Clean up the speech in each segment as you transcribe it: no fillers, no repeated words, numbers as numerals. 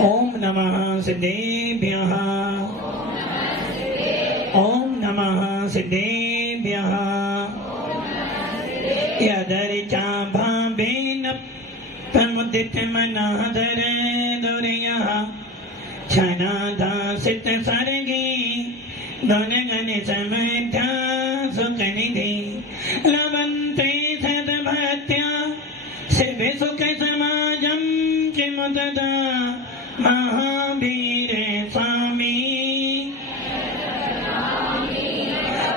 ओम नमः सिद्धेभ्यः। ओम नमः सिद्धेभ्यः। यदर्चा भावेन प्रमुदित मनाधर दुर्यः क्षणादासित सर्गे गुणगण समध्या सुखनिधि लवन्ते सद्भक्त्या शिवे सुख समाजं किमुददा महावीर स्वामी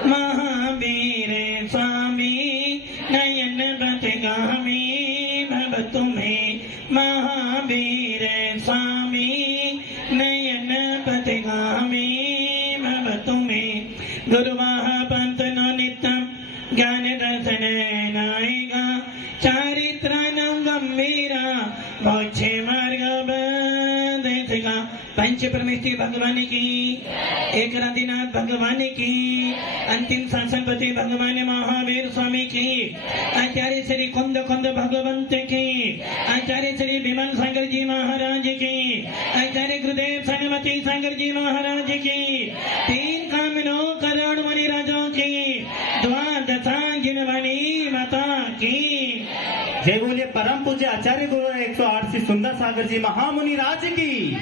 महावीर स्वामी नयन प्रतिगामी भवतु मे महावीर स्वामी नयन प्रतिगामी भवतु मे गुरुवाह पंतनो नित्यं ज्ञान दर्शन नायिका चारित्राणां गंभीरा मोक्षे मार्ग बंधिका। पंच परमेश्वरी भगवान की, एक आदिनाथ भगवान की, अंतिम शासनपति भगवान महावीर स्वामी की, आचार्य श्री कुंद कुंद भगवंत की, आचार्य श्री विमल सागर जी महाराज की, आचार्य गुरुदेव सरस्वती सागर जी महाराज की, तीन कामनो करोड़ मणि राजों की, द्वादशांगिन वाणी माता की। जय बोले परम पूज्य आचार्य गुरु 108 श्री सुंदर सागर जी महामुनि राज की,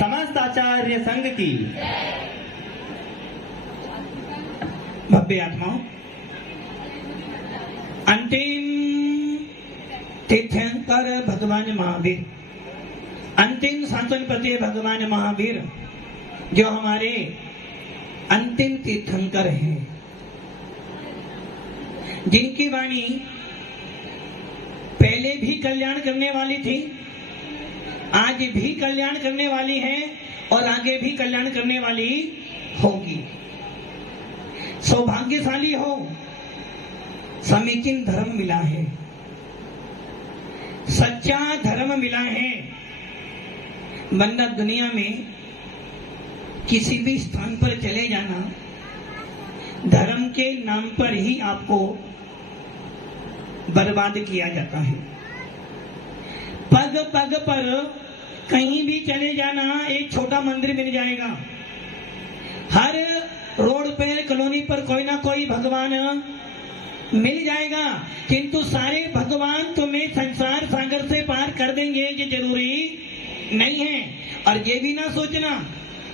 समस्त आचार्य संघ की। भव्य आत्माओं, अंतिम तीर्थंकर भगवान महावीर, अंतिम शासनपति भगवान महावीर जो हमारे अंतिम तीर्थंकर हैं, जिनकी वाणी पहले भी कल्याण करने वाली थी, आज भी कल्याण करने वाली है और आगे भी कल्याण करने वाली होगी। सौभाग्यशाली हो, समीचीन धर्म मिला है, सच्चा धर्म मिला है। बंदा दुनिया में किसी भी स्थान पर चले जाना, धर्म के नाम पर ही आपको बर्बाद किया जाता है। पग पग पर कहीं भी चले जाना, एक छोटा मंदिर मिल जाएगा। हर रोड पे, कॉलोनी पर कोई ना कोई भगवान मिल जाएगा, किंतु सारे भगवान तुम्हें संसार सागर से पार कर देंगे ये जरूरी नहीं है। और ये भी ना सोचना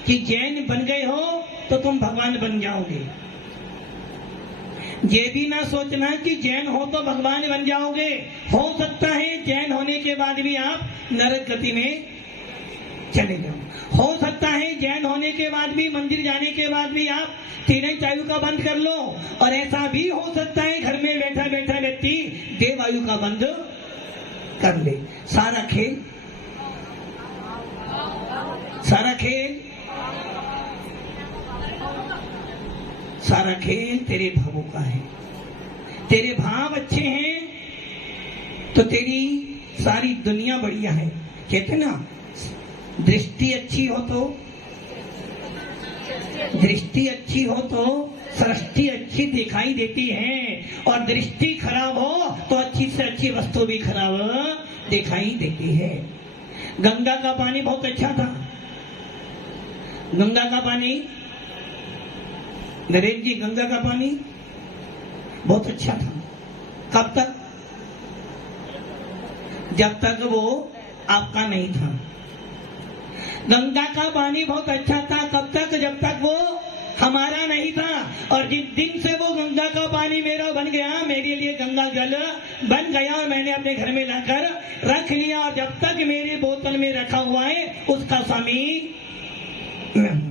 कि जैन बन गए हो तो तुम भगवान बन जाओगे। ये भी ना सोचना कि जैन हो तो भगवान बन जाओगे। हो सकता है जैन होने के बाद भी आप नरक गति में चले जाओ। हो सकता है जैन होने के बाद भी, मंदिर जाने के बाद भी आप तीनों चायु का बंद कर लो। और ऐसा भी हो सकता है घर में बैठा बैठा व्यक्ति देवायु का बंद कर ले। सारा खेल सारा खेल तेरे भावों का है। तेरे भाव अच्छे हैं तो तेरी सारी दुनिया बढ़िया है। कहते ना, दृष्टि अच्छी हो तो सृष्टि अच्छी दिखाई देती है, और दृष्टि खराब हो तो अच्छी से अच्छी वस्तु भी खराब दिखाई देती है। गंगा का पानी बहुत अच्छा था। गंगा का पानी, नरेश जी, गंगा का पानी बहुत अच्छा था। कब तक? जब तक वो आपका नहीं था। गंगा का पानी बहुत अच्छा था कब तक? जब तक वो हमारा नहीं था। और जिस दिन से वो गंगा का पानी मेरा बन गया, मेरे लिए गंगा जल बन गया, मैंने अपने घर में लाकर रख लिया। और जब तक मेरी बोतल में रखा हुआ है उसका स्वामी मैं हूं।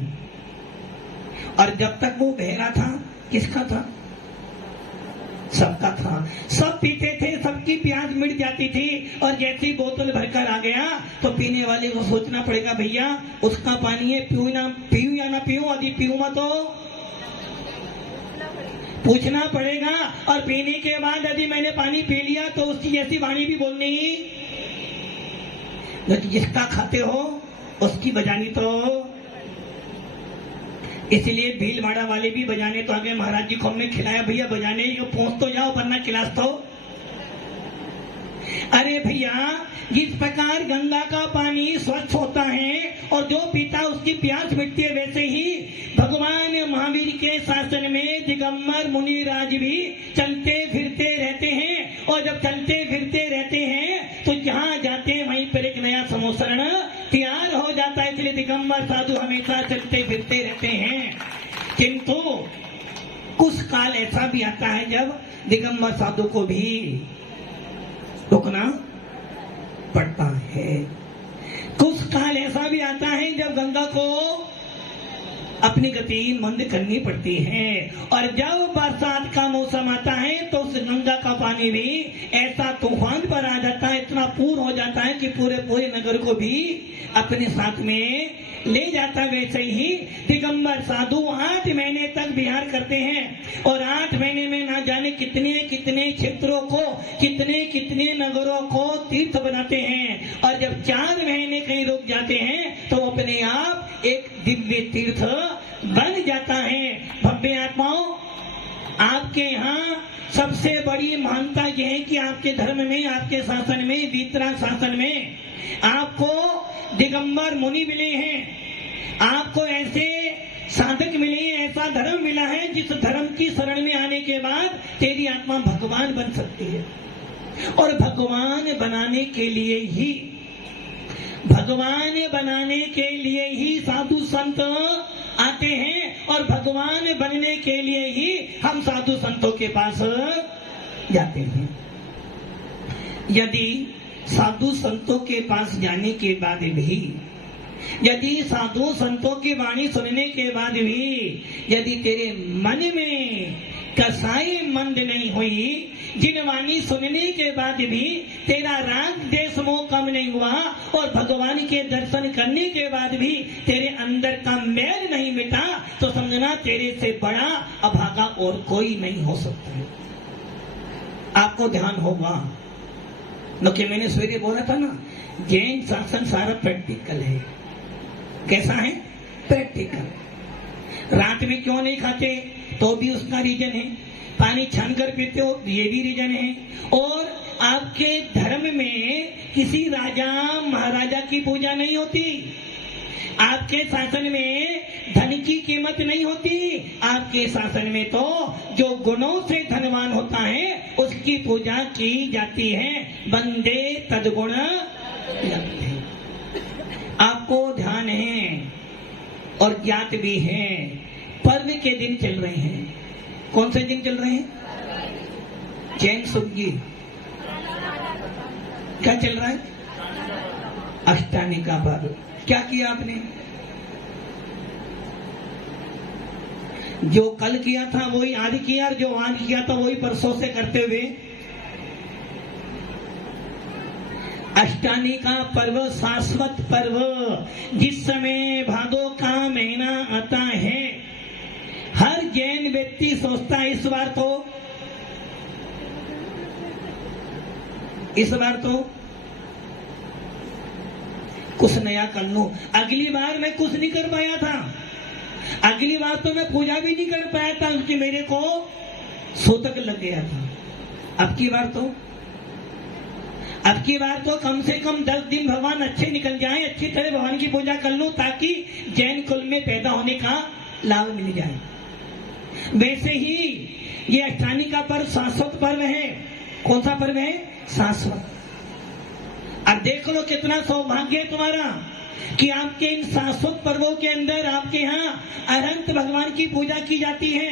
और जब तक वो बहरा था, किसका था? सबका था। सब पीते थे, सबकी प्यास मिट जाती थी। और जैसी बोतल भरकर आ गया तो पीने वाले को सोचना पड़ेगा, भैया उसका पानी है, पीऊं या ना पीऊं। यदि पीऊंगा तो पूछना पड़ेगा। और पीने के बाद यदि मैंने पानी पी लिया तो उसकी जैसी वाणी भी बोलनी। जिसका खाते हो उसकी बजानी तो। इसलिए भीलवाड़ा वाले भी बजाने तो आगे। महाराज जी को हमने खिलाया, भैया बजाने को पहुंच तो जाओ वरना क्लास तो। अरे भैया, जिस प्रकार गंगा का पानी स्वच्छ होता है और जो पीता उसकी प्यास मिटती है, वैसे ही भगवान महावीर के शासन में दिगंबर मुनिराज भी चलते फिरते रहते हैं। और जब चलते फिरते रहते हैं तो जहाँ जाते हैं वहीं पर एक नया समोसरण तैयार हो जाता है। इसलिए दिगंबर साधु हमेशा चलते फिरते रहते हैं। किंतु कुछ काल ऐसा भी आता है जब दिगंबर साधु को भी रुकना पड़ता है। कुछ काल ऐसा भी आता है जब गंगा को अपनी गति मंद करनी पड़ती है। और जब बरसात का मौसम आता है तो उस गंगा का पानी भी ऐसा तूफान पर आ जाता है, इतना पूर्ण हो जाता है कि पूरे नगर को भी अपने साथ में ले जाता। वैसे ही दिगंबर साधु 8 महीने तक विहार करते हैं और 8 महीने में ना जाने कितने कितने क्षेत्रों को, कितने कितने नगरों को तीर्थ बनाते हैं। और जब 4 महीने कहीं रुक जाते हैं तो अपने आप एक दिव्य तीर्थ बन जाता है। भव्य आत्माओं, आपके यहाँ सबसे बड़ी महानता यह है कि आपके धर्म में, आपके शासन में, वीतराग शासन में आपको दिगंबर मुनि मिले हैं, आपको ऐसे साधक मिले हैं, ऐसा धर्म मिला है जिस धर्म की शरण में आने के बाद तेरी आत्मा भगवान बन सकती है। और भगवान बनाने के लिए ही साधु संत आते हैं और भगवान बनने के लिए ही हम साधु संतों के पास जाते हैं। यदि साधु संतों के पास जाने के बाद भी, यदि साधु संतों की वाणी सुनने के बाद भी यदि तेरे मन में कसाई मंद नहीं हुई, जिन वाणी सुनने के बाद भी तेरा राग देश मोह कम नहीं हुआ और भगवान के दर्शन करने के बाद भी तेरे अंदर का मैल नहीं मिटा, तो समझना तेरे से बड़ा अभागा और कोई नहीं हो सकता है। आपको ध्यान होगा न कि मैंने सवेरे बोला था ना, जैन शासन सारा प्रैक्टिकल है। कैसा है? प्रैक्टिकल। रात में क्यों नहीं खाते तो भी उसका रीजन है, पानी छान कर पीते हो ये भी रीजन है। और आपके धर्म में किसी राजा महाराजा की पूजा नहीं होती, आपके शासन में धन की कीमत नहीं होती, आपके शासन में तो जो गुणों से धनवान होता है उसकी पूजा की जाती है। बंदे तदगुण लगते। आपको ध्यान है और ज्ञात भी है, पर्व के दिन चल रहे हैं। कौन से दिन चल रहे हैं? जैन सुखी क्या चल रहा है? अष्टानी का पर्व। क्या किया आपने? जो कल किया था वही आज किया, और जो आज किया था वही परसों से करते हुए अष्टानी का पर्व शाश्वत पर्व, जिस समय भादों का महीना आता है हर जैन व्यक्ति सोचता है इस बार तो कुछ नया कर लूं। अगली बार मैं कुछ नहीं कर पाया था, अगली बार तो मैं पूजा भी नहीं कर पाया था क्योंकि मेरे को सूतक लग गया था। अब की बार तो कम से कम 10 दिन भगवान अच्छे निकल जाएं, अच्छी तरह भगवान की पूजा कर लूं ताकि जैन कुल में पैदा होने का लाभ मिल जाए। वैसे ही ये अष्टानी का पर्व शाश्वत पर्व है। कौन सा पर्व है? शाश्वत। अब देख लो कितना सौभाग्य है तुम्हारा कि आपके इन शाश्वत पर्वों के अंदर आपके यहाँ अनंत भगवान की पूजा की जाती है।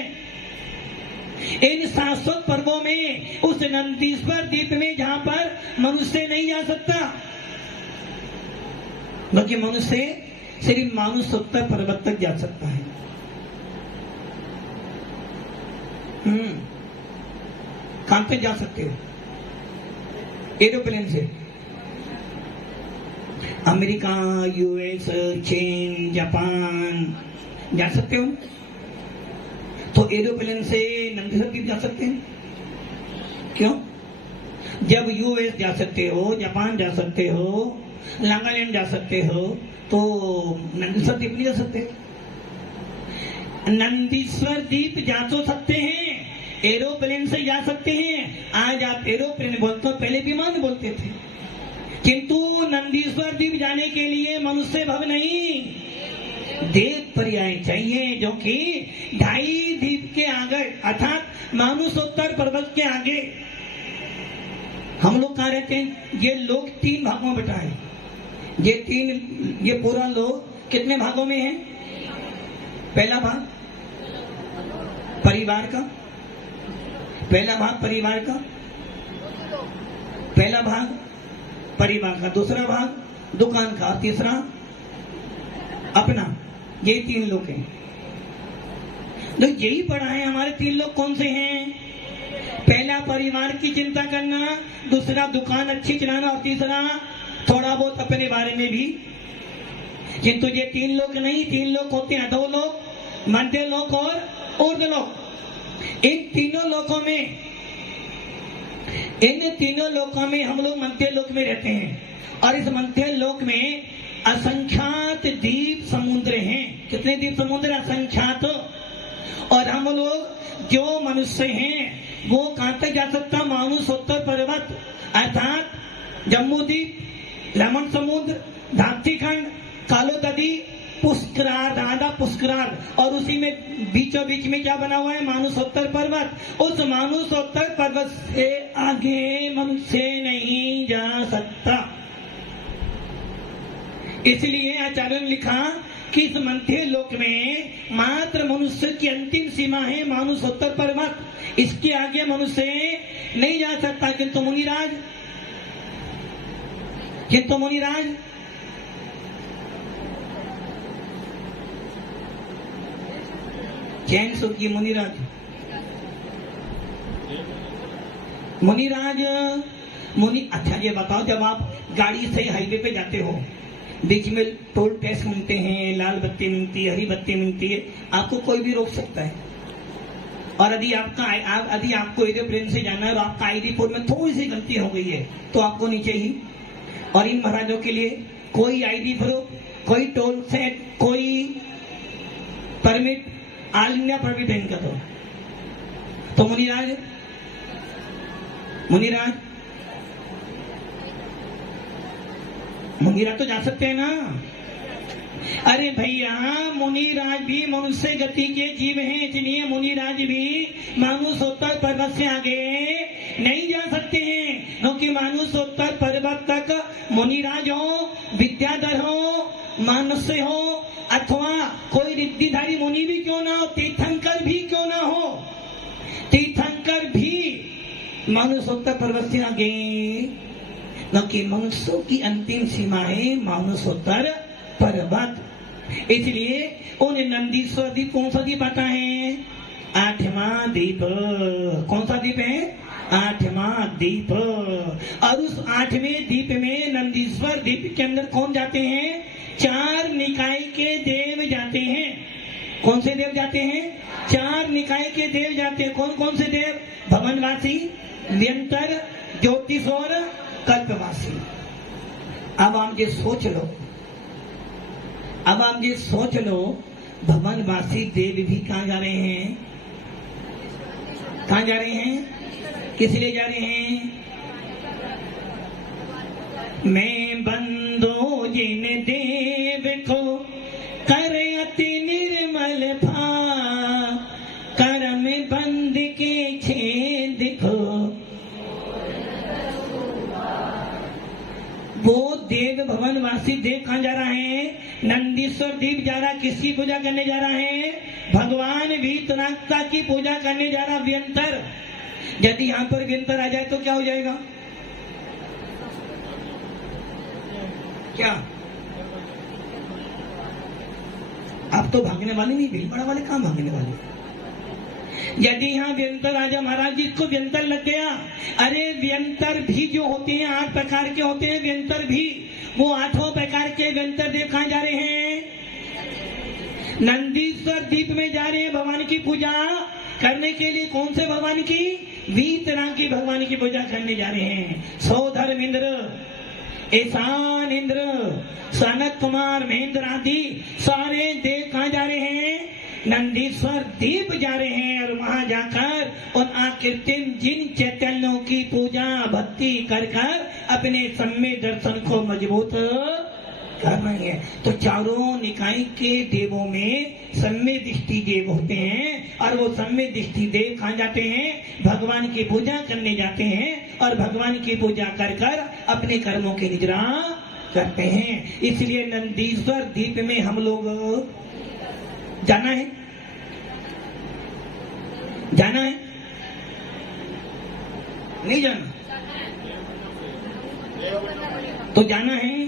इन शाश्वत पर्वों में उस नंदीश्वर द्वीप में जहाँ पर मनुष्य नहीं जा सकता, बल्कि मनुष्य सिर्फ मानुष सत्तर पर्वत तक जा सकता है। कहां पे जा सकते हो? एरोप्लेन से। अमेरिका, यूएस, चीन, जापान जा सकते हो, तो एरोप्लेन से नंदीश्वर द्वीप जा सकते हैं। क्यों? जब यूएस जा सकते हो, जापान जा सकते हो, नागालैंड जा सकते हो, तो नंदीश्वर द्वीप नहीं जा सकते? नंदीश्वर द्वीप जा तो सकते हैं एरोप्लेन से जा सकते हैं। आज आप एरोप्लेन बोलते हो, पहले विमान बोलते थे। किंतु नंदीश्वर द्वीप जाने के लिए मनुष्य भव नहीं, देव पर्याय चाहिए, जो कि 2.5 द्वीप के आगे अर्थात मानुषोत्तर पर्वत के आगे। हम लोग कहाँ रहते हैं? ये लोग 3 भागों में बटा है। ये पूरा लोग कितने भागों में है? पहला भाग परिवार का, पहला भाग परिवार का, पहला भाग परिवार का, दूसरा भाग दुकान का, तीसरा अपना। ये 3 लोग हैं। तो यही पढ़ा है हमारे 3 लोग कौन से हैं? पहला परिवार की चिंता करना, दूसरा दुकान अच्छी चलाना, और तीसरा थोड़ा बहुत अपने बारे में भी। किंतु ये 3 लोग नहीं, 3 लोग होते हैं अधो लोक, मध्य लोक और ऊर्ध्व लोक। इन तीनों लोकों में हम लोग मध्य लोक में रहते हैं। और इस मध्य लोक में असंख्यात द्वीप समुद्र हैं। कितने द्वीप समुद्र? असंख्यात। और हम लोग जो मनुष्य हैं वो कहां तक जा सकता? मानुषोत्तर पर्वत अर्थात जम्मू द्वीप, लेमन समुद्र, धात्ती खंड, कालोददी, पुष्करार, राधा पुष्करार, और उसी में बीचों बीच में क्या बना हुआ है? मानुषोत्तर पर्वत। उस मानुषोत्तर पर्वत से आगे मनुष्य नहीं जा सकता। इसलिए आचार्य ने लिखा कि इस मध्य लोक में मात्र मनुष्य की अंतिम सीमा है मानुषोत्तर पर्वत, इसके आगे मनुष्य नहीं जा सकता। किंतु मुनिराज चैन सुखी अच्छा ये बताओ, जब आप गाड़ी से हाईवे पे जाते हो, बीच में टोल टैक्स मिलते हैं, लाल बत्ती मिलती है, हरी बत्ती मिलती है, आपको कोई भी रोक सकता है। और यदि आपको एरोप्लेन से जाना है और आपका आईडी पोर्ट में थोड़ी सी गलती हो गई है तो आपको नीचे ही। और इन महाराजों के लिए कोई आईडी प्रूफ, कोई टोल सेट, कोई परमिट, ऑल इंडिया परमिट इनका। तो मुनिराज तो जा सकते हैं ना? अरे भैया, मुनिराज भी मनुष्य गति के जीव हैं, इसलिए मुनिराज भी मानुषोत्तर पर्वत से आगे नहीं जा सकते हैं। क्योंकि मानुषोत्तर पर्वत तक मुनिराज हो, विद्याधर हो, मनुष्य हो, अथवा कोई रिद्धिधारी मुनि भी क्यों ना हो, तीर्थंकर भी क्यों ना हो, तीर्थंकर भी मानुषोत्तर पर्वत से आगे। क्योंकि मनुष्यों की अंतिम सीमा है मानुषोत्तर पर्वत। इसलिए उन नंदीश्वर द्वीप कौन सा द्वीप आता है? 8वां द्वीप। कौन सा द्वीप है? 8वां द्वीप। और उस 8वें द्वीप में नंदीश्वर द्वीप के अंदर कौन जाते हैं? 4 निकाय के देव जाते हैं। कौन से देव जाते हैं? 4 निकाय के देव जाते हैं। कौन कौन से देव? भवनवासी, व्यंतर, ज्योतिष और कल्पवासी। अब आप ये सोच लो, भवनवासी देव भी कहाँ जा रहे हैं? कहाँ जा रहे हैं? किस लिए जा रहे हैं? मैं बंदो जिन देव को कर अति निर्मल भा, करम बंद के छेद को। वो देव भवनवासी देव कहाँ जा रहा है? नंदीश्वर द्वीप जा रहा। किसकी पूजा करने जा रहा है? भगवान वीतरागता की पूजा करने जा रहा। व्यंतर, यदि यहाँ पर व्यंतर आ जाए तो क्या हो जाएगा? क्या? आप तो भागने वाले नहीं, भीलवाड़ा वाले कहाँ भागने वाले? यदि यहाँ व्यंतर राजा महाराज जी को व्यंतर लग गया, अरे व्यंतर भी जो होते हैं 8 प्रकार के होते हैं व्यंतर भी, वो 8 प्रकार के व्यंतर देव कहाँ जा रहे हैं? नंदीश्वर द्वीप में जा रहे हैं भगवान की पूजा करने के लिए। कौन से भगवान की? वीतरागी भगवान की पूजा करने जा रहे हैं। सौधर्म इंद्र, ईशान इंद्र, सनत कुमार, महेंद्र आदि सारे देव कहाँ जा रहे हैं? नंदीश्वर दीप जा रहे हैं और वहां जाकर उन आकृतिम जिन चैतन्यों की पूजा भक्ति कर अपने सम्य दर्शन को मजबूत कर रहे हैं। तो चारों निकाय के देवों में सम्य दृष्टि देव होते हैं और वो सम्य दृष्टि देव कहाँ जाते हैं? भगवान की पूजा करने जाते हैं और भगवान की पूजा कर अपने कर्मों की निगरानी करते हैं। इसलिए नंदीश्वर द्वीप में हम लोग जाना है, जाना है, नहीं जाना? तो जाना है,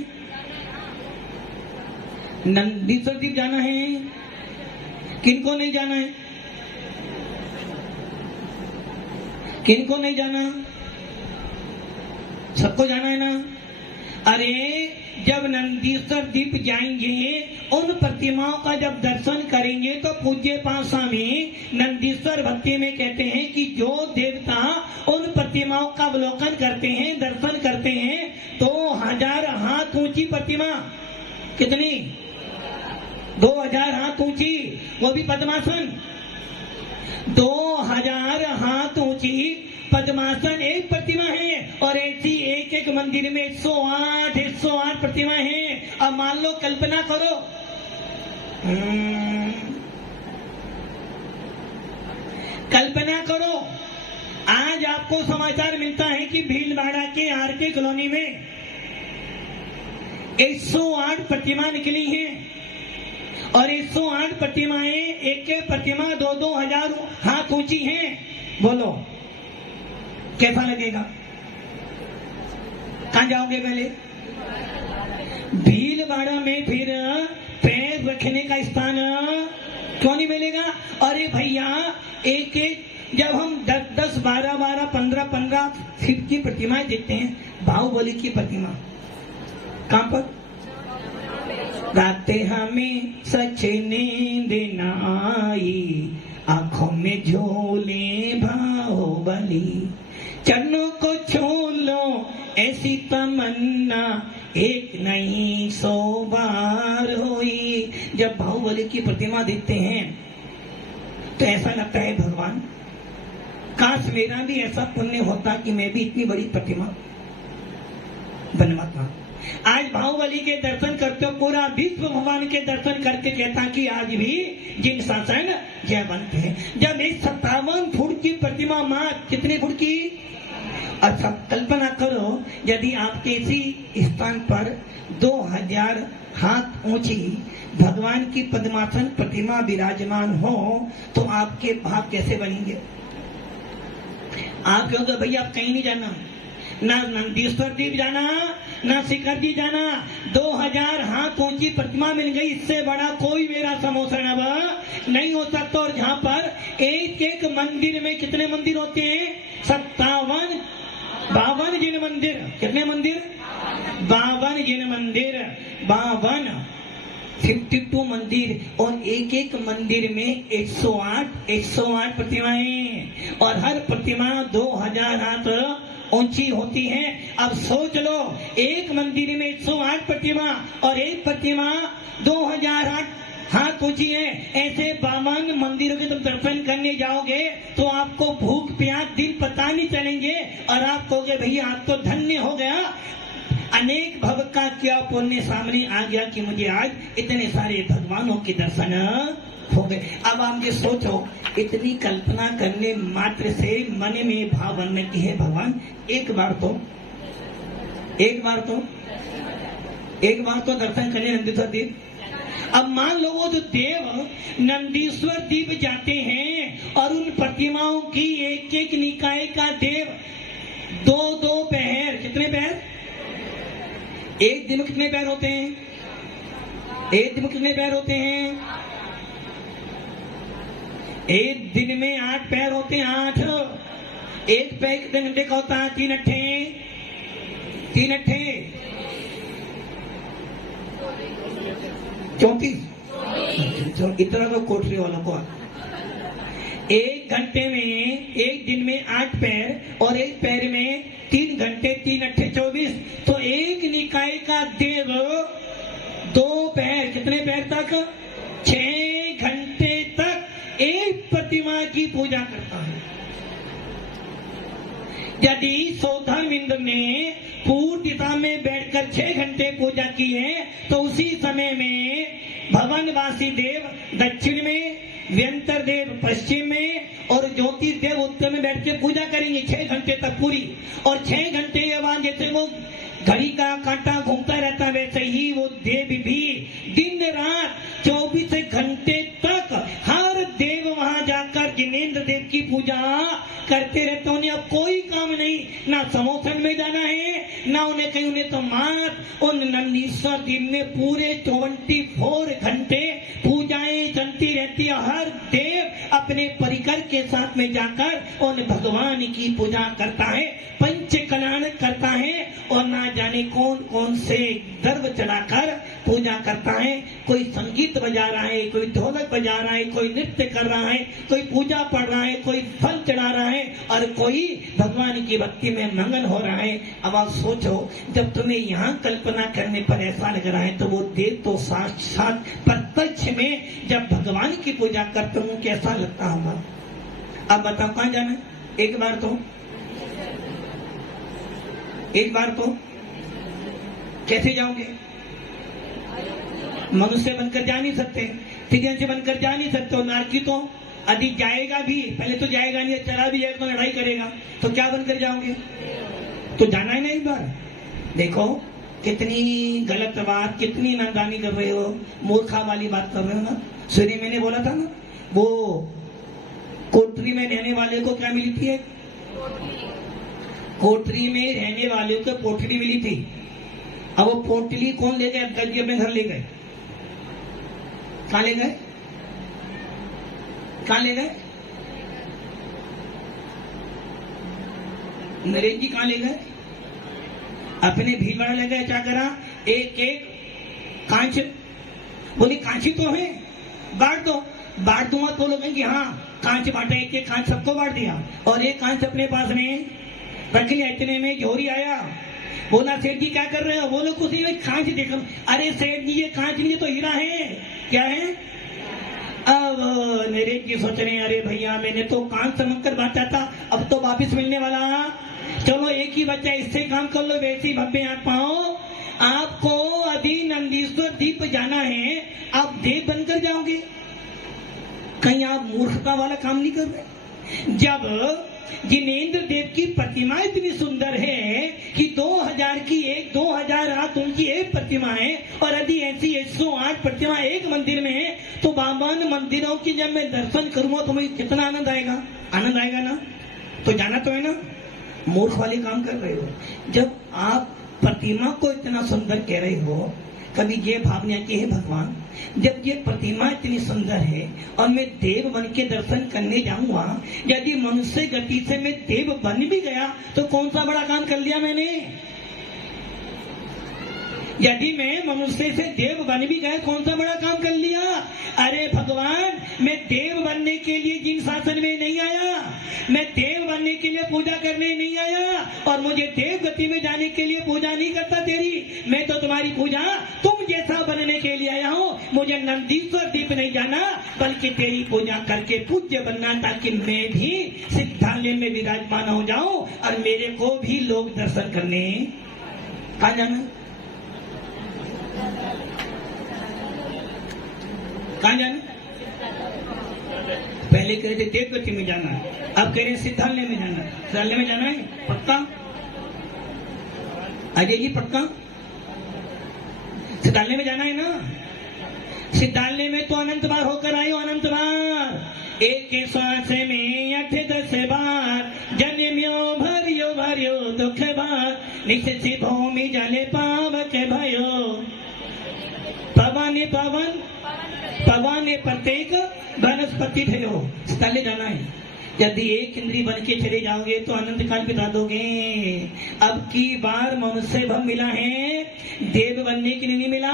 नंदीश्वर द्वीप जाना है। किनको नहीं जाना है? किनको नहीं जाना? सबको जाना है ना? अरे जब नंदीश्वर द्वीप जाएंगे, उन प्रतिमाओं का जब दर्शन करेंगे तो पूज्य पाशामी नंदीश्वर भक्ति में कहते हैं कि जो देवता उन प्रतिमाओं का अवलोकन करते हैं, दर्शन करते हैं, तो 2000 हाथ ऊंची प्रतिमा, कितनी? 2000 हाथ ऊंची, वो भी पद्मासन। 2000 हाथ ऊंची पद्मासन एक प्रतिमा है और ऐसी एक एक मंदिर में 108 प्रतिमा हैं। अब मान लो, कल्पना करो, कल्पना करो, आज आपको समाचार मिलता है कि भीलवाड़ा के आरके कॉलोनी में 108 प्रतिमा निकली हैं और 108 प्रतिमाएं, एक एक प्रतिमा 2-2 हजार हाथ ऊंची हैं। बोलो कैसा लगेगा? कहां जाओगे पहले? भीलवाड़ा में फिर पैर रखने का स्थान क्यों नहीं मिलेगा? अरे भैया, एक एक जब हम 10-10, 12-12, 15-15 फीट की प्रतिमाएं देखते हैं, बाहुबली की प्रतिमा कहां पर? रातें हमें सच नींद न आई, आंखों में झोले बाहुबली, चरणों को छू लो ऐसी तमन्ना, एक नहीं 100 बार हुई। जब बाहुबली की प्रतिमा देखते हैं तो ऐसा लगता है भगवान, काश मेरा भी ऐसा पुण्य होता कि मैं भी इतनी बड़ी प्रतिमा बनवाता। आज बाहुबली के दर्शन करते हो, पूरा विश्व भगवान के दर्शन करके कहता कि आज भी जिन शासन जयवंत है। जब इस 57 फुट की प्रतिमा मां, कितने फुट की? अच्छा कल्पना करो, यदि आपके इसी स्थान पर 2000 हाथ ऊंची भगवान की पद्मासन प्रतिमा विराजमान हो तो आपके भाव कैसे बनेंगे? आप कहोगे भैया आप कहीं नहीं जाना, ना नंदीश्वर द्वीप जाना, ना शिखर जी जाना, 2000 हाथ ऊंची प्रतिमा मिल गई, इससे बड़ा कोई मेरा समोसन अब नहीं हो सकता। और जहाँ पर एक एक मंदिर में कितने मंदिर होते हैं? 52 जिन मंदिर, कितने मंदिर? 52 जिन मंदिर, 52 मंदिर और एक एक मंदिर में 108 प्रतिमाएं और हर प्रतिमा 2000 हाथ ऊंची होती है। अब सोच लो, एक मंदिर में 108 प्रतिमा और एक प्रतिमा 2000 हाथ ऊंची है। ऐसे 52 मंदिरों के तुम दर्शन करने जाओगे तो आपको भूख प्यास दिन पता नहीं चलेंगे और आप कहोगे भैया आप तो धन्य हो गया, अनेक भव का क्या पुण्य सामने आ गया कि मुझे आज इतने सारे भगवानों के दर्शन हो गए। अब आप ये सोचो, इतनी कल्पना करने मात्र से मन में भाव बनने की है भगवान एक बार तो दर्शन करने नंदीश्वर द्वीप। अब मान लो वो जो देव नंदीश्वर द्वीप जाते हैं और उन प्रतिमाओं की एक एक निकाय का देव 2-2 पैर, कितने पैर? एक दिन में कितने पैर होते हैं? एक दिन में कितने पैर होते हैं? एक दिन में 8 पैर होते हैं, 8। एक पैर कितने घंटे का होता है? 3 अट्ठे 34। इतना तो कोठरी वालों को एक घंटे में, एक दिन में 8 पैर और एक पैर में 3 घंटे, 3 अट्ठे 24। तो एक निकाय का देव 2 पैर, कितने पैर तक? 6 घंटे तक पूजा करता है। यदि सौदामिंद्र ने पूर्व दिशा में बैठकर 6 घंटे पूजा की है तो उसी समय में भवनवासी देव दक्षिण में, व्यंतर देव पश्चिम में और ज्योतिष देव उत्तर में बैठ के पूजा करेंगे 6 घंटे तक पूरी। और 6 घंटे के बाद जैसे वो घड़ी का कांटा घूमता रहता वैसे ही वो देव भी दिन रात 24 घंटे तक हर देव वहां जाकर जिनेंद्र देव की पूजा करते रहते। उन्हें अब कोई काम नहीं, ना समोसन में जाना है ना उन्हें कहीं, उन्हें तो मात्र उन नंदीश्वर दिन में पूरे 24 घंटे पूजाएं चलती रहती है। हर देव अपने परिकर के साथ में जाकर उन भगवान की पूजा करता है, पंच कल्याण करता है और ना जाने कौन कौन से द्रव्य चढ़ाकर पूजा करता है। कोई संगीत बजा रहा है, कोई ढोलक बजा रहा है, कोई नृत्य कर रहा है, कोई पूजा पढ़ रहा है, कोई फल चढ़ा रहा है और कोई भगवान की भक्ति में मगन हो रहा है। अब आप सोचो, जब तुम्हें यहाँ कल्पना करने पर ऐसा लग रहा है तो वो देव तो साक्षात प्रत्यक्ष में जब भगवान की पूजा करते हूँ कैसा लगता होगा। अब बताओ कहाँ जाना है? एक बार तो कैसे जाओगे? मनुष्य बनकर जा नहीं सकते, तिजन से बनकर जा नहीं सकते। और नारकी तो यदि जाएगा भी, पहले तो जाएगा नहीं, चला भी जाएगा तो लड़ाई करेगा, तो क्या बनकर जाओगे? तो जाना ही नहीं। एक बार देखो कितनी गलत बात, कितनी नादानी कर रहे हो, मूर्खा वाली बात कर रहे हो ना। सूर्य मैंने बोला था ना, वो कोठरी में रहने वाले को क्या मिली थी? कोठरी में रहने वाले को पोटली मिली थी। अब वो पोटली कौन ले गए? अब्दुल जी अपने घर ले गए। कहाँ ले गए? कहाँ ले गए? नरेश जी कहाँ ले गए? अपने भीलवाड़ा ले गए। क्या करा? एक एक कांच, बोली कांची तो है, बांट दो। बांट दूंगा तो लोग कि हाँ कांच बांटा, एक एक कांच सबको बांट दिया और एक कांच अपने पास में रख लिया। इतने में झोरी आया, बोला सेठ जी क्या कर रहे हो? बोलो कुछ नहीं, कांच देखो। अरे सेठ जी ये कांच नहीं, तो हीरा है। क्या है? अब नरेश जी सोच रहे हैं अरे भैया मैंने तो कांच समझकर बांटा था, अब तो वापिस मिलने वाला। चलो एक ही बच्चा, इससे काम कर लो, वैसे ही भव्य हाथ पाओ। आपको अभी नंदीश्वर दीप जाना है, आप देव बनकर जाओगे? कहीं आप मूर्खता वाला काम नहीं कर रहे? जब जिनेंद्र देव की प्रतिमा इतनी सुंदर है कि 2008 उनकी एक प्रतिमा है और यदि ऐसी 108 प्रतिमा एक मंदिर में है तो 52 मंदिरों की जब मैं दर्शन करूंगा तो मुझे कितना आनंद आएगा? आनंद आएगा ना? तो जाना तो है ना। मूर्ख वाले काम कर रहे हो। जब आप प्रतिमा को इतना सुंदर कह रहे हो, कभी ये भावना की है भगवान जब ये प्रतिमा इतनी सुंदर है और मैं देव बन के दर्शन करने जाऊंगा, यदि मनुष्य गति से मैं देव बन भी गया तो कौन सा बड़ा काम कर लिया मैंने? यदि मैं मनुष्य से देव बन भी गया कौन सा बड़ा काम कर लिया? अरे भगवान, मैं देव बनने के लिए जिन शासन में नहीं आया, मैं देव बनने के लिए पूजा करने नहीं आया और मुझे देव गति में जाने के लिए पूजा नहीं करता तेरी। मैं तो तुम्हारी पूजा तुम जैसा बनने के लिए आया हूँ। मुझे नंदीश्वर दीप नहीं जाना बल्कि तेरी पूजा करके पूज्य बनना, ताकि मैं भी सिद्धालय में विराजमान हो जाऊं और मेरे को भी लोग दर्शन करने। कहाँ जाना? कहाँ जाना? पहले कह रहे थे देव गति में जाना, अब कह रहे सिद्धालय में जाना। सिद्धालय में जाना है पक्का? अजय जी पक्का सिद्धालय में जाना है ना? सिद्धालय में तो अनंत बार होकर आए हो, अनंत बार। एक श्वास में 8-10 बार जन्म्यो भरियो दुख बार, निश्चि भूमि जले पावक भयो। पवन प्रत्येक वनस्पति भयो। सिद्धालय जाना है। यदि एक इंद्री बन के चले जाओगे तो अनंत काल बिता दोगे। अब की बार मनुष्य भव मिला है, देव बनने के लिए नहीं मिला,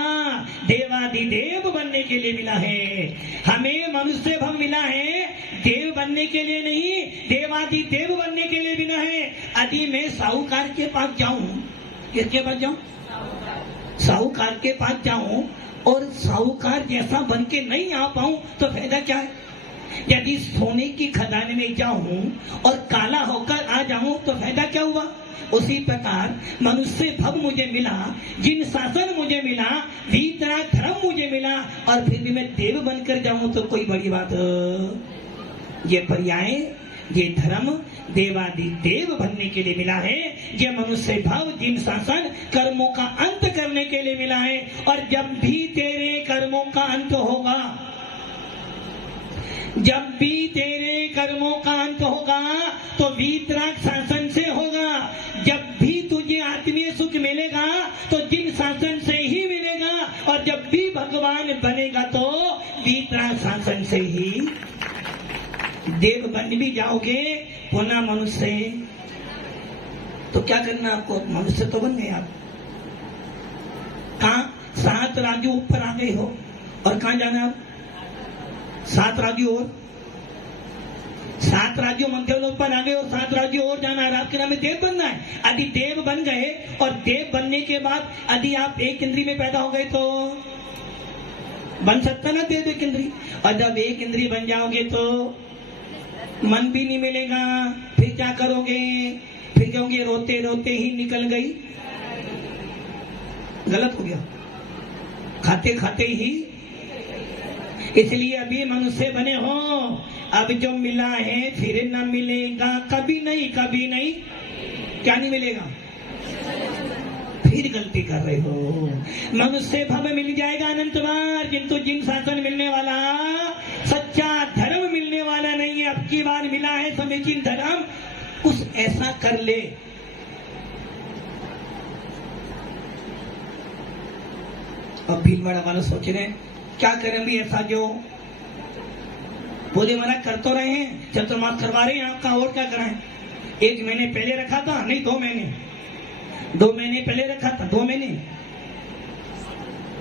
देवादिदेव बनने के लिए मिला है। हमें मनुष्य भव मिला है, देव बनने के लिए नहीं, देवादिदेव बनने के लिए मिला है। यदि मैं साहूकार के पास जाऊं, किसके पास जाऊं? साहूकार के पास जाऊं और साहूकार जैसा बन के नहीं आ पाऊं तो फायदा क्या है? यदि सोने की खदान में जाऊं और काला होकर आ जाऊं तो फायदा क्या हुआ? उसी प्रकार मनुष्य भव मुझे मिला, जिन शासन मुझे मिला, वीतराग धर्म मुझे मिला, और फिर भी मैं देव बनकर जाऊं तो कोई बड़ी बात? ये पर्याय, ये धर्म देवादि देव बनने के लिए मिला है। ये मनुष्य भाव जिन शासन कर्मों का अंत करने के लिए मिला है। और जब भी तेरे कर्मों का अंत होगा, जब भी तेरे कर्मों का अंत होगा तो वीतराग शासन से होगा। जब भी तुझे आत्मीय सुख मिलेगा तो जिन शासन से ही मिलेगा, और जब भी भगवान बनेगा तो वीतराग शासन से ही। देव बन भी जाओगे पुनः मनुष्य, तो क्या करना आपको? मनुष्य तो बन गए आप। कहाँ? 7 राज्यों ऊपर आ गए हो, और कहाँ जाना आप? 7 राज्यों और 7 राज्यों मध्य ऊपर आ गए और 7 राज्यों और जाना है। आपके नाम में देव बनना है। यदि देव बन गए और देव बनने के बाद यदि आप एक इंद्री में पैदा हो गए तो बन सकता ना देव एक इंद्री। और जब एक इंद्री बन जाओगे तो मन भी नहीं मिलेगा, फिर क्या करोगे? फिर कहोगे रोते रोते ही निकल गई। गलत हो गया, खाते खाते ही। इसलिए अभी मनुष्य बने हो, अब जो मिला है फिर न मिलेगा, कभी नहीं, कभी नहीं। क्या नहीं मिलेगा? फिर गलती कर रहे हो। मनुष्य भव मिल जाएगा अनंत बार, किंतु जिन शासन मिलने वाला सच्चा धर्म मिलने वाला नहीं है। अब की बार मिला है समीचीन धर्म, कुछ ऐसा कर ले। अब भीलवाड़ा वाले सोच रहे हैं क्या करें भी ऐसा, जो बोले मना कर तो रहे हैं, चतुर्मास करवा रहे हैं आपका, और क्या कराएं? 1 महीने पहले रखा था, नहीं 2 महीने, 2 महीने पहले रखा था, 2 महीने।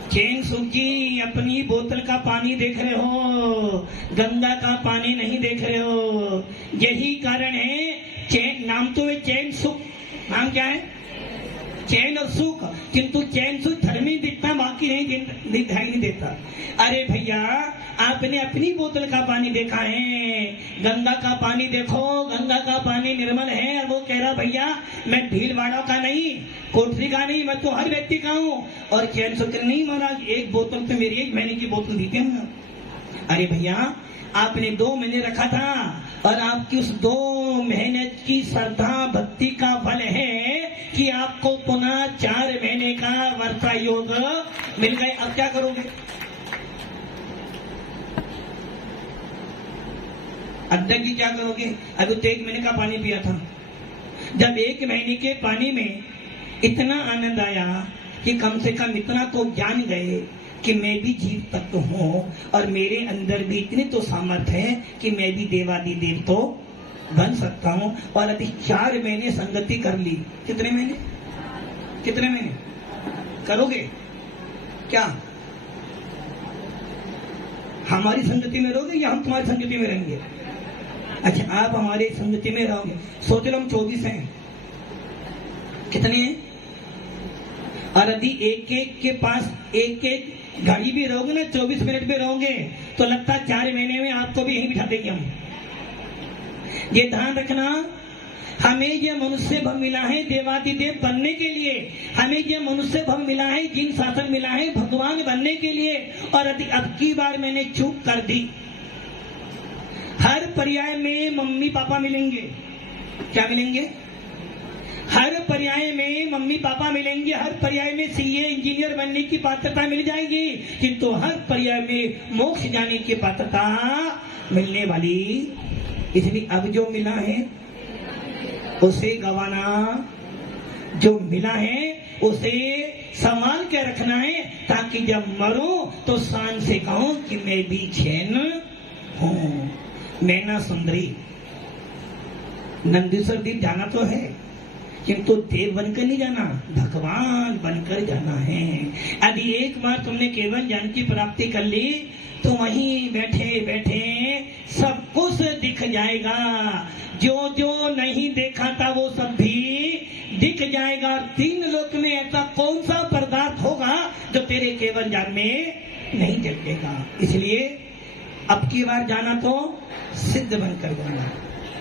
चैन सुख जी अपनी बोतल का पानी देख रहे हो, गंगा का पानी नहीं देख रहे हो। यही कारण है, चैन नाम तो है चैन सुख, नाम क्या है? चैन और सुख, किंतु चैन सुख धर्मी दिखता, बाकी नहीं दिखाई नहीं देता। अरे भैया, आपने अपनी बोतल का पानी देखा है, गंगा का पानी देखो, गंगा का पानी निर्मल है। और वो कह रहा भैया मैं भीलवाड़ा का नहीं, कोठरी का नहीं, मैं तो हर व्यक्ति का हूँ। और चैन सुख नहीं महाराज, एक बोतल तो मेरी 1 महीने की बोतल देते हैं। अरे भैया, आपने 2 महीने रखा था, और आपकी उस 2 महीने की श्रद्धा भक्ति का फल है कि आपको पुनः 4 महीने का वर्षा योग मिल गए। अब क्या करोगे? अध्यक्ष जी क्या करोगे? अभी तो 1 महीने का पानी पिया था। जब 1 महीने के पानी में इतना आनंद आया कि कम से कम इतना तो जान गए कि मैं भी जीव तत्व हूँ, और मेरे अंदर भी इतनी तो सामर्थ्य है कि मैं भी देवादि देव तो बन सकता हूँ। और अभी 4 महीने संगति कर ली। कितने महीने? कितने महीने करोगे? क्या हमारी संगति में रहोगे या हम तुम्हारी संगति में रहेंगे? अच्छा, आप हमारी संगति में रहोगे। सोच लो हम 24 हैं, कितने हैं? और यदि एक के पास एक घड़ी भी रहोगे ना, 24 मिनट भी रहोगे, तो लगता है 4 महीने में आपको भी यहीं बिठा देंगे हम। ये ध्यान रखना, हमें ये मनुष्य भव मिला है देवादिदेव बनने के लिए, हमें ये मनुष्य भव मिला है जिन शासन मिला है भगवान बनने के लिए। और अब की बार मैंने चूक कर दी। हर पर्याय में मम्मी पापा मिलेंगे। क्या मिलेंगे? हर पर्याय में मम्मी पापा मिलेंगे, हर पर्याय में सीए इंजीनियर बनने की पात्रता मिल जाएगी, किंतु हर पर्याय में मोक्ष जाने की पात्रता मिलने वाली। इसलिए अब जो मिला है उसे गवाना, जो मिला है उसे संभाल के रखना है, ताकि जब मरो तो शान से कहूं कि मैं भी चैन हूं। मैना सुंदरी नंदीश्वर द्वीप जाना तो है, किंतु देव बनकर नहीं जाना, भगवान बनकर जाना है। यदि एक बार तुमने केवल ज्ञान की प्राप्ति कर ली तो वहीं बैठे बैठे सब कुछ दिख जाएगा। जो जो नहीं देखा था वो सब भी दिख जाएगा। और 3 लोक में ऐसा कौन सा पदार्थ होगा जो तेरे केवल ज्ञान में नहीं दिखेगा? इसलिए अब की बार जाना तो सिद्ध बनकर जाना।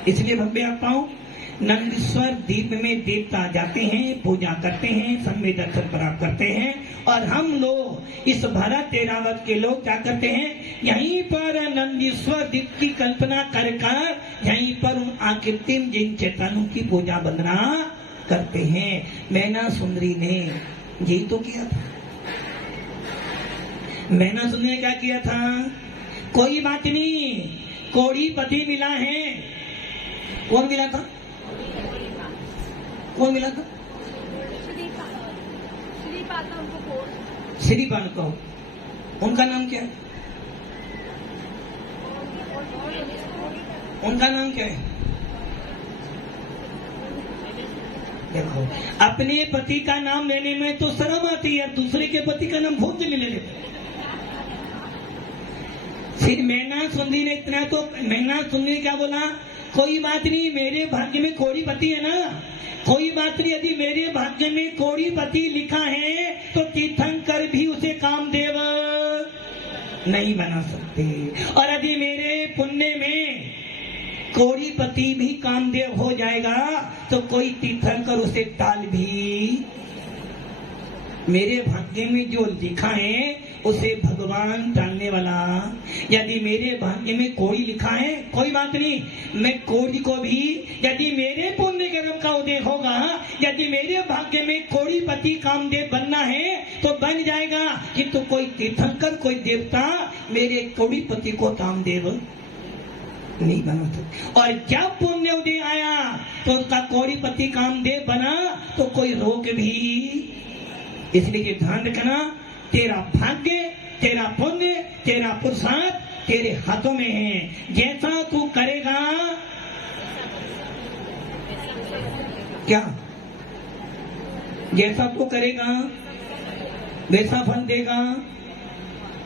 इसलिए भव्य आत्माओं, नंदीश्वर द्वीप में देवता जाते हैं, पूजा करते हैं, समय दर्शन प्राप्त करते हैं, और हम लोग इस भरत एरावत के लोग क्या करते हैं, यहीं पर नंदीश्वर द्वीप की कल्पना कर यहीं पर उन आकृतिम जिन चेतनों की पूजा वंदना करते हैं। मैना सुंदरी ने यही तो किया था। मैना सुंदरी ने क्या किया था? कोई बात नहीं, कोड़ी पति मिला है। कौन मिला था? कौन मिला था? श्रीपाल को। उनका नाम क्या है? उनका नाम क्या है? देखो, अपने पति का नाम लेने में तो शर्म आती है, दूसरे के पति का नाम भूल ले लेते। फिर मैना सुंदरी ने इतना तो, मैना सुंदरी क्या बोला? कोई बात नहीं, मेरे भाग्य में कोड़ी पति है ना, कोई बात नहीं। यदि मेरे भाग्य में कोड़ी पति लिखा है तो तीर्थंकर भी उसे कामदेव नहीं बना सकते, और यदि मेरे पुण्य में कोड़ी पति भी कामदेव हो जाएगा तो कोई तीर्थंकर उसे टाल भी। मेरे भाग्य में जो लिखा है उसे भगवान टालने वाला। यदि मेरे भाग्य में कोड़ी लिखा है, कोई बात नहीं, मैं कोड़ी को भी, यदि मेरे पुण्य कर्म का उदय होगा, यदि मेरे भाग्य में कोड़ी पति कामदेव बनना है तो बन जाएगा, किंतु कोई तीर्थंकर, कोई देवता मेरे कोड़ी पति को कामदेव नहीं बना सकता। और जब पुण्य उदय आया तो उसका कोड़ी पति कामदेव बना तो कोई रोक भी। इसलिए ध्यान रखना, तेरा भाग्य, तेरा पुण्य, तेरा पुरुषार्थ तेरे हाथों में है। जैसा तू करेगा, क्या जैसा तू करेगा वैसा फल देगा,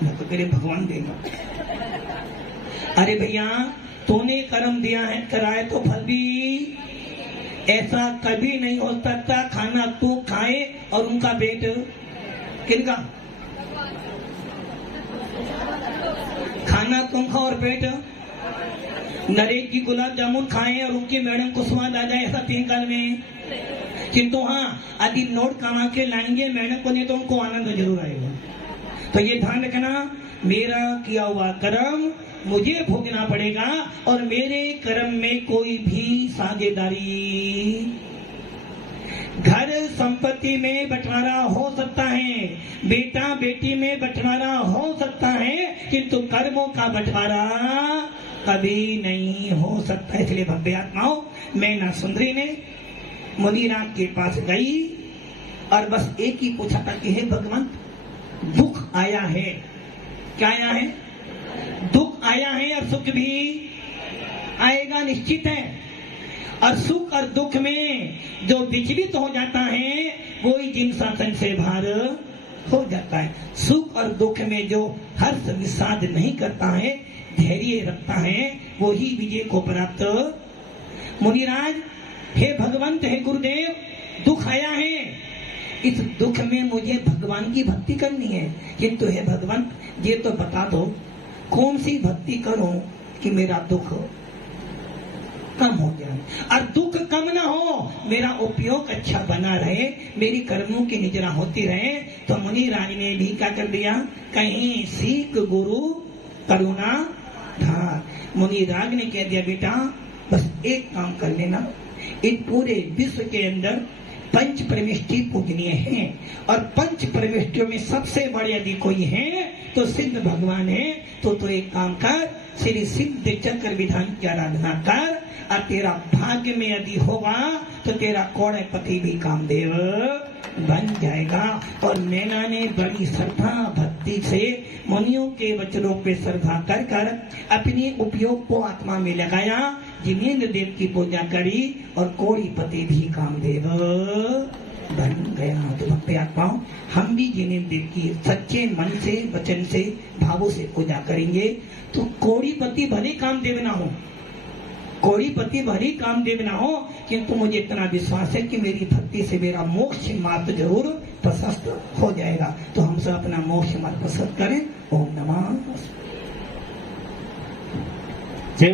न तो तेरे भगवान देगा। अरे भैया, तूने कर्म दिया है, कराए तो फल भी। ऐसा कभी नहीं हो सकता खाना तू खाए और उनका पेट किनका? खाना तुम खाओ और पेट नरेश की गुलाब जामुन खाए और उनकी मैडम को स्वाद आ जाए, ऐसा 3 काल में। किंतु हाँ, यदि नोट कमा के लाएंगे मैडम को, नहीं तो उनको आनंद जरूर आएगा। तो ये ध्यान रखना, मेरा किया हुआ कर्म मुझे भोगना पड़ेगा, और मेरे कर्म में कोई भी साझेदारी। घर संपत्ति में बंटवारा हो सकता है, बेटा बेटी में बंटवारा हो सकता है, किंतु कर्मों का बंटवारा कभी नहीं हो सकता। इसलिए भव्य आत्माओं, मैना सुंदरी ने मुनिराज के पास गई और बस एक ही पूछा था कि हे भगवंत, दुख आया है। क्या आया है? दुख आया है, और सुख भी आएगा, निश्चित है। और सुख और दुख में जो विचलित हो जाता है वही जिन शासन से भार हो जाता है। सुख और दुख में जो हर्ष विषाद नहीं करता है, धैर्य रखता है, वही विजय को प्राप्त। मुनिराज, हे भगवंत, हे गुरुदेव, दुख आया है, इस दुख में मुझे भगवान की भक्ति करनी है, किंतु हे भगवंत ये तो बता दो कौन सी भक्ति करूं कि मेरा दुख कम हो जाए, और दुख कम ना हो, मेरा उपयोग अच्छा बना रहे, मेरी कर्मों की निजरा होती रहे। तो मुनि राज ने भी क्या कर दिया, कहीं सीख गुरु करुणा धार। मुनि राज ने कह दिया, बेटा बस एक काम कर लेना, इन पूरे विश्व के अंदर 5 परमेष्टि पूजनीय हैं, और 5 परमेष्टियों में सबसे बड़े यदि कोई है तो सिद्ध भगवान है। तो एक काम कर, श्री सिद्ध चक्र विधान की आराधना कर, और तेरा भाग्य में यदि होगा तो तेरा कोड़े पति भी कामदेव बन जाएगा। और मैना ने बड़ी श्रद्धा भक्ति से मुनियों के वचनों पे श्रद्धा कर कर अपने उपयोग को आत्मा में लगाया, जिनेन्द्र देव की पूजा करी, और कोड़ी पति भी कामदेव बन गया। तो भक्ति आत्माओं, हम भी जिनेन्द्र देव की सच्चे मन से, वचन से, भावों से पूजा करेंगे तो कोड़ी पति भले कामदेव ना हो, कोड़ी पति भरी कामदेव ना हो, किंतु मुझे इतना विश्वास है कि मेरी भक्ति से मेरा मोक्ष मार्ग जरूर प्रशस्त हो जाएगा। तो हम सब अपना मोक्ष मार्ग प्रशस्त करें। ओम नमः। जय